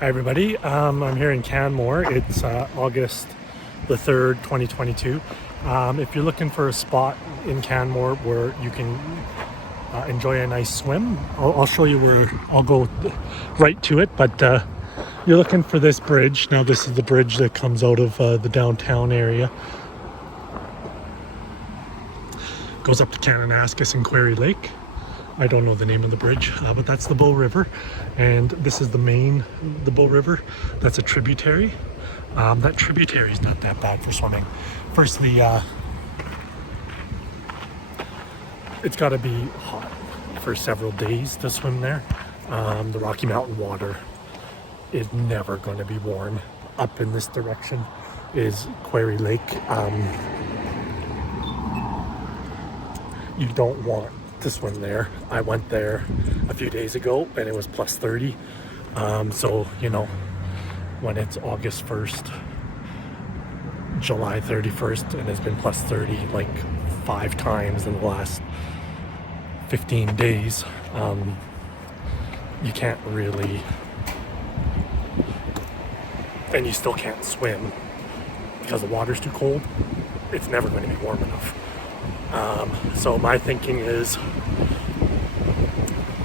Hi everybody, I'm here in Canmore. It's August the 3rd, 2022. If you're looking for a spot in Canmore where you can enjoy a nice swim, I'll show you where. I'll go right to it, but you're looking for this bridge. Now this is the bridge that comes out of the downtown area. Goes up to Kananaskis and Quarry Lake. I don't know the name of the bridge, but that's the Bow River, and this is the Bow River. That's a tributary. That tributary is not that bad for swimming. Firstly, it's got to be hot for several days to swim there. The Rocky Mountain water is never going to be warm. Up in this direction is Quarry Lake. You don't want to swim there. I went there a few days ago and it was plus 30. So, you know, when it's August 1st, July 31st, and it's been plus 30 like 5 times in the last 15 days, you can't really, and you still can't swim because the water's too cold. It's never going to be warm enough. So my thinking is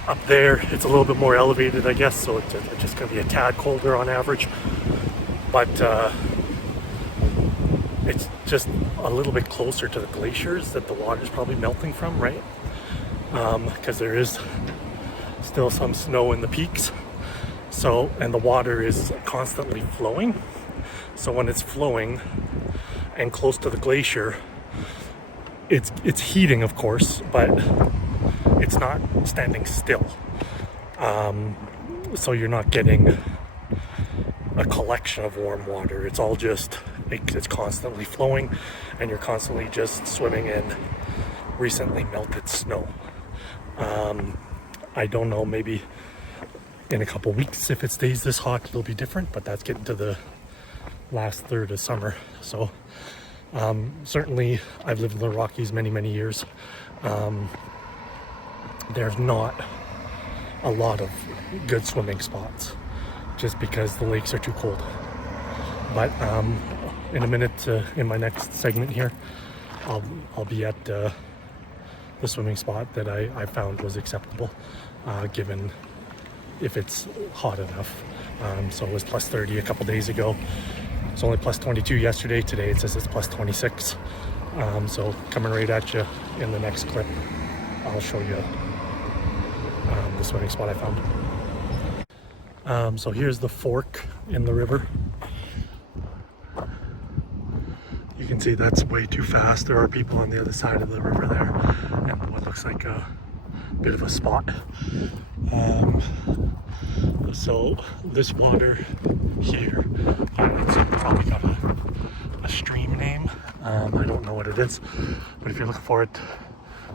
up there it's a little bit more elevated, I guess, so it's just going to be a tad colder on average, but it's just a little bit closer to the glaciers that the water's probably melting from, right? Because there is still some snow in the peaks, so, and the water is constantly flowing, so when it's flowing and close to the glacier, it's heating, of course, but it's not standing still. So you're not getting a collection of warm water. It's all just, it's constantly flowing, and you're constantly just swimming in recently melted snow. I don't know, maybe in a couple weeks, if it stays this hot, it'll be different, but that's getting to the last third of summer. So certainly I've lived in the Rockies many years. There's not a lot of good swimming spots just because the lakes are too cold. But in a minute, in my next segment here, I'll be at the swimming spot that I found was acceptable, given if it's hot enough. So it was plus 30 a couple days ago. It's only plus 22 yesterday. Today it says it's plus 26. So coming right at you in the next clip, I'll show you the swimming spot I found. So here's the fork in the river. You can see that's way too fast. There are people on the other side of the river there, and what looks like a bit of a spot. So this water here, it's probably got a stream name. I don't know what it is, but if you're looking for it,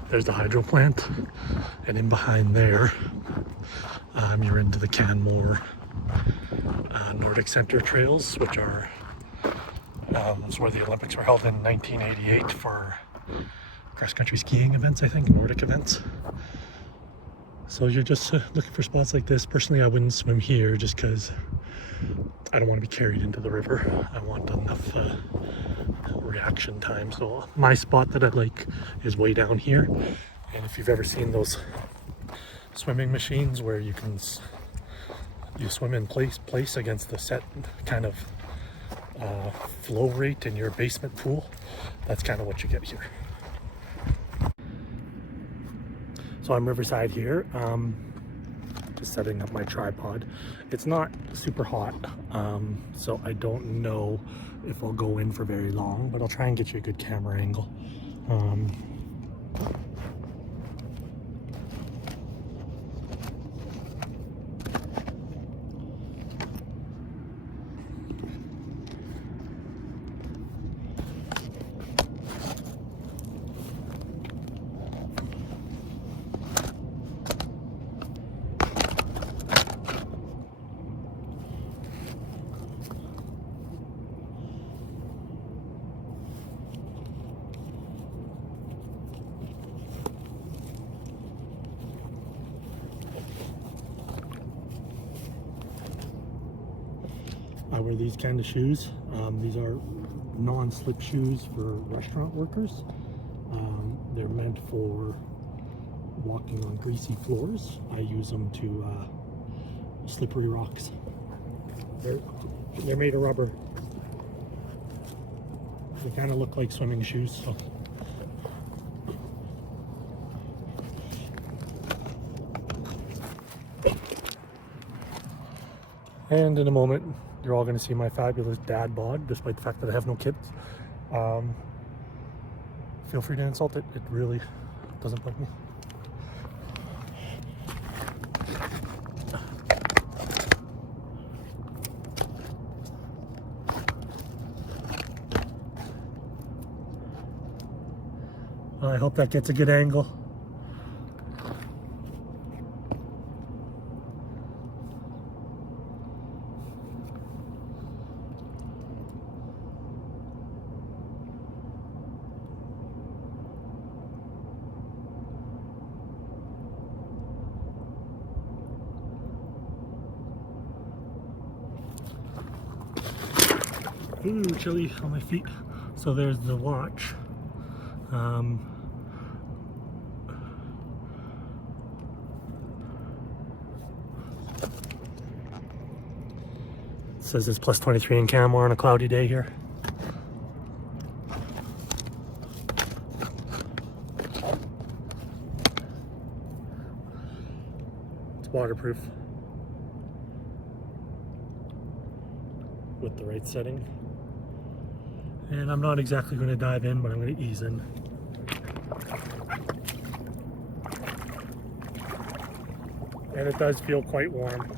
there's the hydro plant, and in behind there, you're into the Canmore Nordic Center trails, which are that's where the Olympics were held in 1988 for cross-country skiing events, I think, Nordic events. So you're just looking for spots like this. Personally, I wouldn't swim here just because I don't want to be carried into the river. I want enough reaction time. So my spot that I like is way down here. And if you've ever seen those swimming machines where you swim in place against the set kind of flow rate in your basement pool, that's kind of what you get here. So I'm riverside here, just setting up my tripod. It's not super hot, so I don't know if I'll go in for very long, but I'll try and get you a good camera angle. I wear these kind of shoes. These are non-slip shoes for restaurant workers. They're meant for walking on greasy floors. I use them to slippery rocks. They're made of rubber. They kind of look like swimming shoes. So. And in a moment, you're all going to see my fabulous dad bod, despite the fact that I have no kids. Feel free to insult it. It really doesn't bug me. I hope that gets a good angle. Ooh, chilly on my feet. So there's the watch. It says it's plus 23 in Canmore on a cloudy day here. It's waterproof with the right setting. And I'm not exactly going to dive in, but I'm going to ease in. And it does feel quite warm.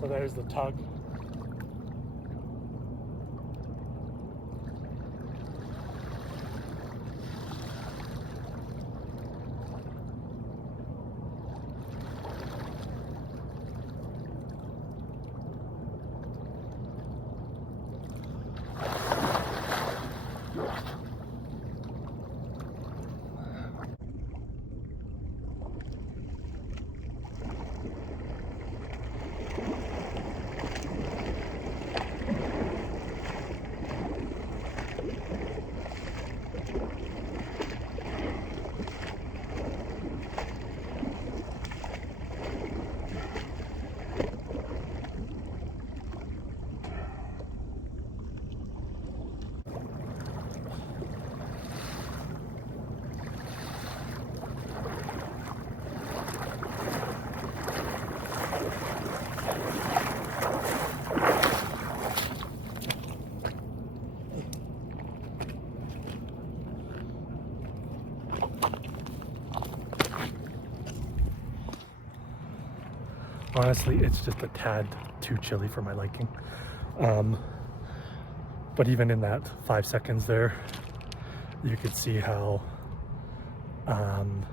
So there's the tug. Honestly, it's just a tad too chilly for my liking. But even in that 5 seconds there, you could see how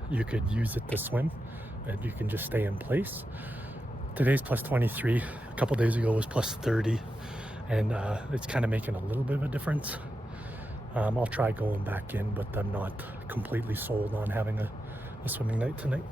you could use it to swim, and you can just stay in place. Today's plus 23. A couple days ago was plus 30, and it's kind of making a little bit of a difference. I'll try going back in, but I'm not completely sold on having a swimming night tonight.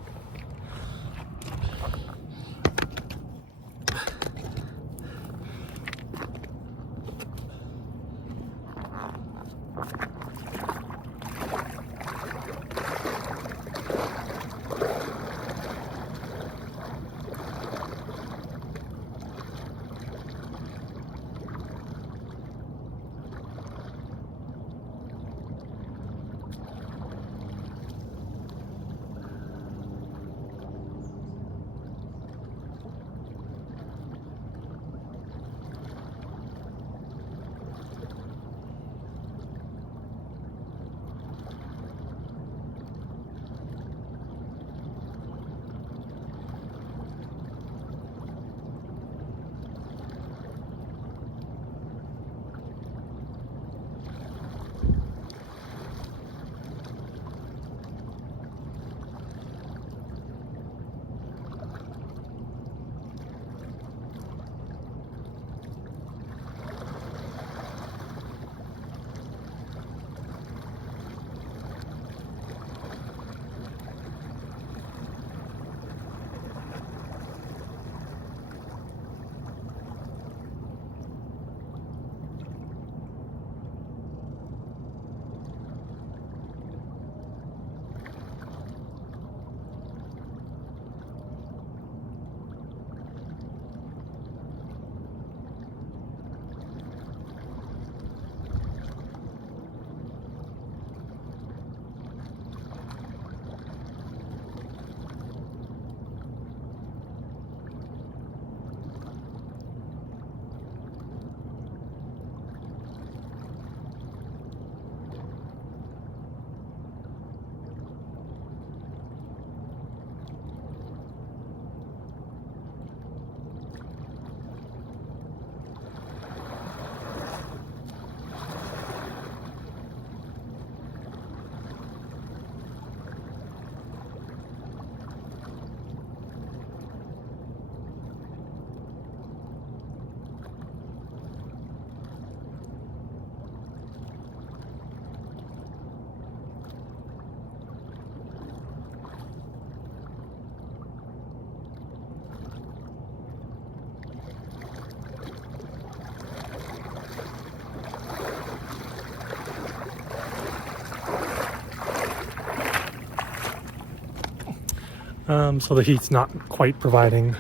So the heat's not quite providing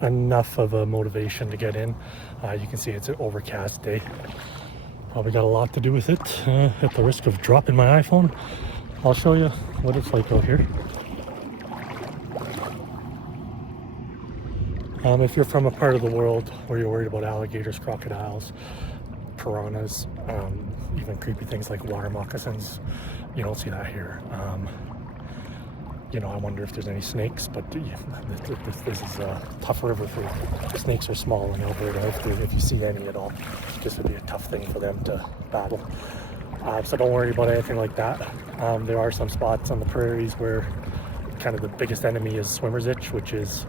enough of a motivation to get in. You can see it's an overcast day. Probably got a lot to do with it. At the risk of dropping my iPhone, I'll show you what it's like out here. If you're from a part of the world where you're worried about alligators, crocodiles, piranhas, even creepy things like water moccasins, you don't see that here. You know, I wonder if there's any snakes, but this is a tough river for snakes. Are small in Alberta. If you see any at all, this would be a tough thing for them to battle. So don't worry about anything like that. There are some spots on the prairies where kind of the biggest enemy is swimmer's itch, which is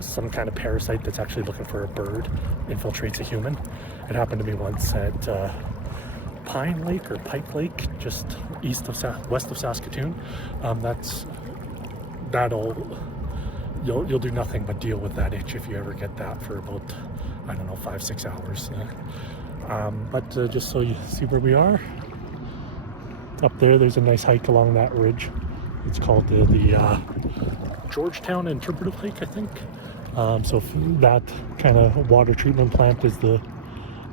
some kind of parasite that's actually looking for a bird, infiltrates a human. It happened to me once at Pine Lake or Pike Lake, just west of Saskatoon. You'll do nothing but deal with that itch if you ever get that for about, I don't know, 5-6 hours. But just so you see where we are, up there's a nice hike along that ridge. It's called the Georgetown Interpretive Hike, I think. So that kind of water treatment plant is the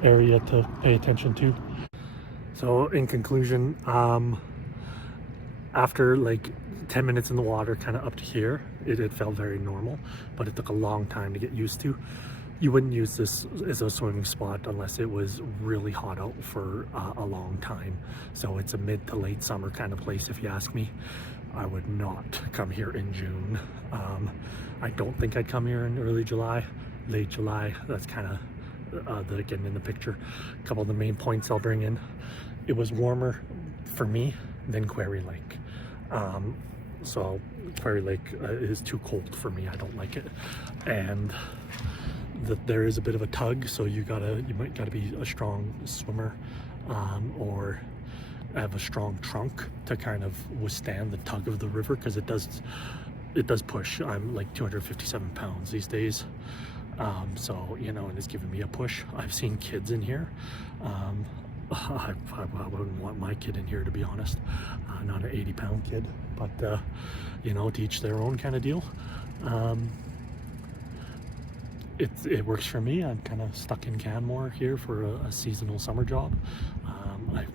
area to pay attention to. So in conclusion, after like 10 minutes in the water, kind of up to here, it felt very normal, but it took a long time to get used to. You wouldn't use this as a swimming spot unless it was really hot out for a long time. So it's a mid to late summer kind of place, if you ask me. I would not come here in June. I don't think I'd come here in early July, late July. That's kind of getting in the picture. A couple of the main points I'll bring in. It was warmer for me than Quarry Lake. So Fiery Lake is too cold for me. I don't like it, and there is a bit of a tug, so you might gotta be a strong swimmer, or have a strong trunk to kind of withstand the tug of the river, because it does push. I'm like 257 pounds these days, so you know, and it's giving me a push. I've seen kids in here. I wouldn't want my kid in here, to be honest. Not an 80-pound kid, but you know, to each their own kind of deal. It works for me. I'm kind of stuck in Canmore here for a seasonal summer job. I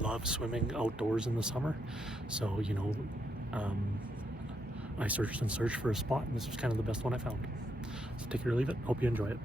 love swimming outdoors in the summer, so you know, I searched and searched for a spot, and this was kind of the best one I found. So take it or leave it. Hope you enjoy it.